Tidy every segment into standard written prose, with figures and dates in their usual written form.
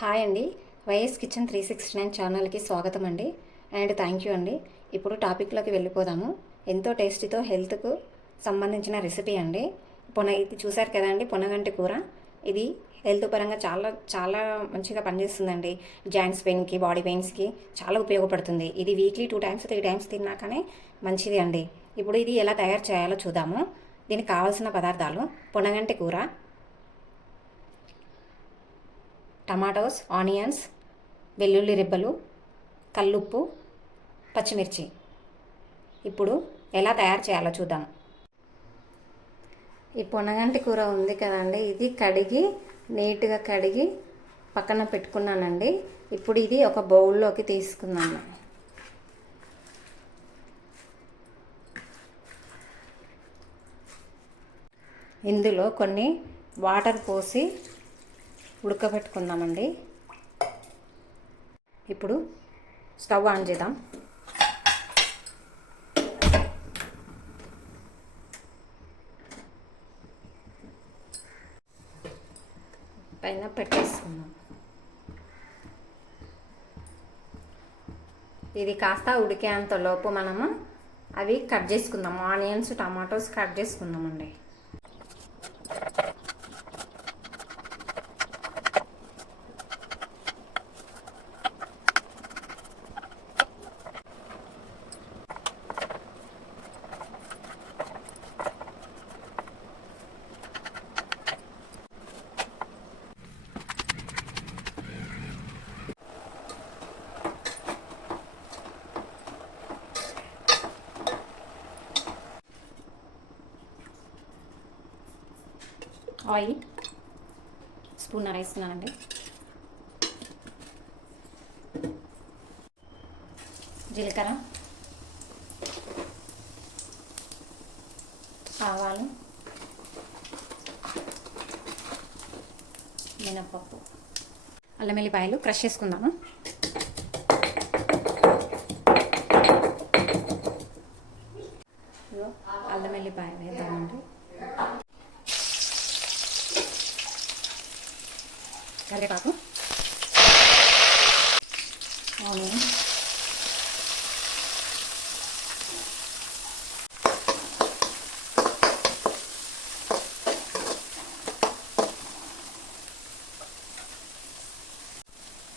Hi అండి. YS kitchen 369 ఛానల్కి స్వాగతం అండి. అండ్ థ్యాంక్ యూ అండి. ఇప్పుడు టాపిక్లోకి వెళ్ళిపోదాము. ఎంతో టేస్టీతో హెల్త్కు సంబంధించిన రెసిపీ అండి. ఇది చూసారు కదండి, పొనగంటి కూర. ఇది హెల్త్ పరంగా చాలా చాలా మంచిగా పనిచేస్తుందండి. జాయింట్స్ పెయిన్కి, బాడీ పెయిన్స్కి చాలా ఉపయోగపడుతుంది. ఇది వీక్లీ 2 టైమ్స్ 3 టైమ్స్ తిన్నాకనే మంచిది అండి. ఇప్పుడు ఇది ఎలా తయారు చేయాలో చూద్దాము. దీనికి కావాల్సిన పదార్థాలు: పొనగంటి కూర, టమాటోస్, ఆనియన్స్, వెల్లుల్లి రెబ్బలు, కల్లుప్పు, పచ్చిమిర్చి. ఇప్పుడు ఎలా తయారు చేయాలో చూద్దాం. ఈ పొనగంటి కూర ఉంది కదండి, ఇది నీట్గా కడిగి పక్కన పెట్టుకున్నానండి. ఇప్పుడు ఇది ఒక బౌల్లోకి తీసుకున్నాను. ఇందులో కొన్ని వాటర్ పోసి ఉడకబెట్టుకుందామండి. ఇప్పుడు స్టవ్ ఆన్ చేద్దాం. పైన పెట్టేసుకుందాం. ఇది కాస్త ఉడికేంతలోపు మనము అవి కట్ చేసుకుందాం. ఆనియన్స్, టమాటోస్ కట్ చేసుకుందామండి. ఆయిల్ స్పూన్నర వేస్తున్నానండి. జీలకర్ర, ఆవాలు, మినపప్పు, అల్లం వెల్లిపాయలు క్రష్ చేసుకుందాము. అల్లం వెల్లిపాయ వేద్దామండి. కరివేపాకు, ఆనియన్,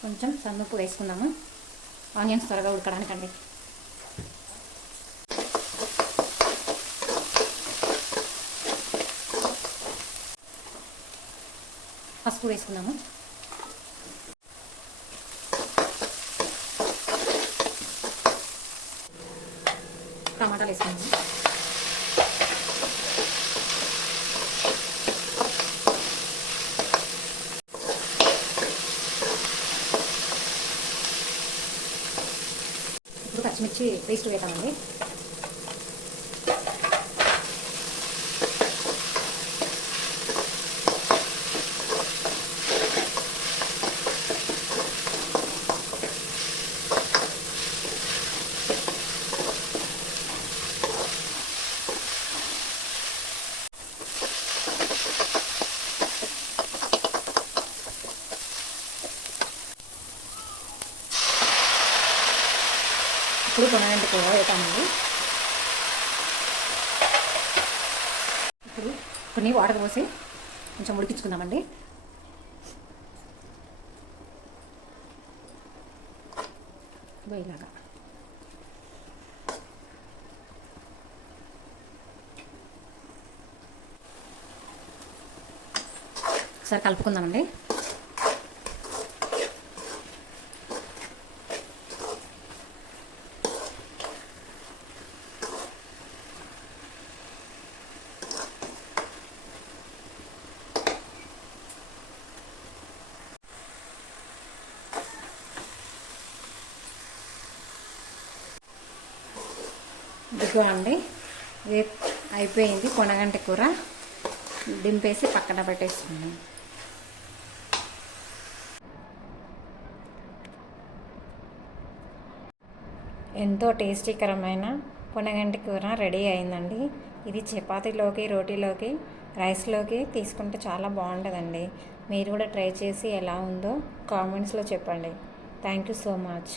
కొంచెం సన్నుప్పు వేసుకుందాము. ఆనియన్స్ త్వరగా ఉడకడానికండి. పసుపు వేసుకుందాము. టమాటాలు వేసుకుందాము. ఇప్పుడు పచ్చిమిర్చి పేస్ట్ వేద్దామండి. ఇప్పుడు పొనగంటి కూర వేద్దామండి. ఇప్పుడు కొన్ని వాటర్ పోసి కొంచెం ఉడికించుకుందామండి. ఇలాగా ఒకసారి కలుపుకుందామండి. ఇదిగో అండి, ఇది అయిపోయింది. పొనగంటి కూర దింపేసి పక్కన పెట్టేసుకున్నాం. ఎంతో టేస్టీకరమైన పొనగంటి కూర రెడీ అయిందండి. ఇది చపాతీలోకి, రోటీలోకి, రైస్లోకి తీసుకుంటే చాలా బాగుంటుందండి. మీరు కూడా ట్రై చేసి ఎలా ఉందో కామెంట్స్లో చెప్పండి. Thank you so much.